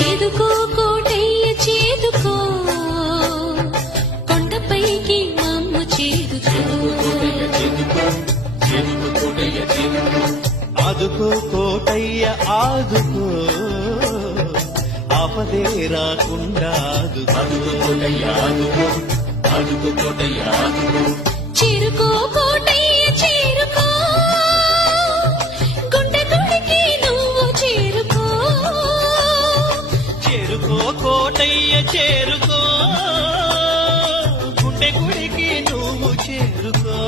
చేదుకో కోటయ్య చేదుకో కొండపైకి మమ్ము చేదుకో ఆదుకో కోటయ్య ఆదుకో ఆపదే రాకుండా ఆదుకో కోటయ్య ఆదుకో ఆదుకో కోటయ్య ఆదుకో చేరుకో కోటయ్య చేరుకో గుండె గుడికి నువ్వు చేరుకో చేరుకో కోటయ్య చేరుకో గుండె గుడికి నువ్వు చేరుకో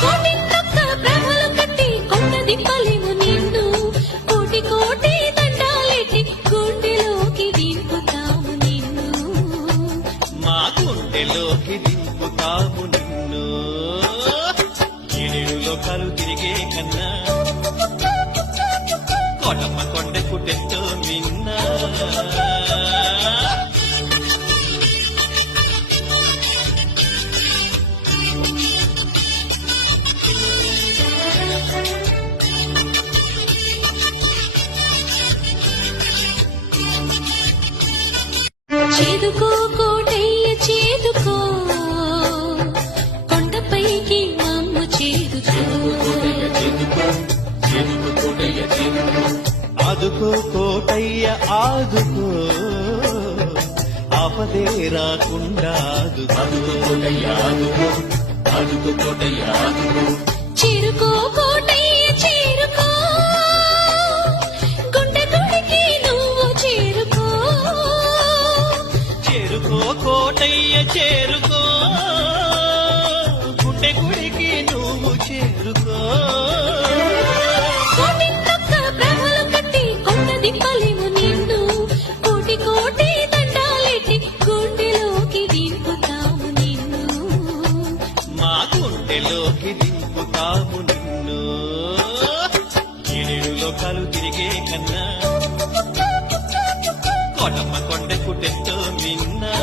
కోటిన్నొక్క బ్రహ్మలు కట్టి కొండ దింపలేము నిన్ను కోటి కోటి దండాలెట్టి గుండెలోకి దింపుతాము నిన్ను మా గుండెలోకి దింపుతాము నిన్ను ఏడేడు లోకాలు తిరిగే కన్నా కోటమ్మ కొండకు టెంతో నిన్నా చేదుకో కోటయ్య చేదుకో కొండపైకి మమ్ము చేదుకో ఆదుకో కోటయ్య ఆదుకో ఆపదే రాకుండా ఆదుకో కోటయ్య ఆదుకో ఆదుకో కోటయ్య ఆదుకో చేరుకో కోటయ్య చేరుకో గుండె గుడికి నువ్వు చేరుకో చేరుకో కోటయ్య చేరుకో గుండె గుడికి నువ్వు చేరుకో కోటిన్నొక్క బ్రహ్మలు కట్టి కొండ దింపలేము నిన్ను కోటి కోటి దండాలెట్టి గుండెలోకి దింపుతాము నిన్ను మా గుండెలోకి దింపుతాము నిన్ను ఏడేడు లోకాలు తిరిగే కన్నా కోటమ్మ కొండకు టెంతో నిన్నా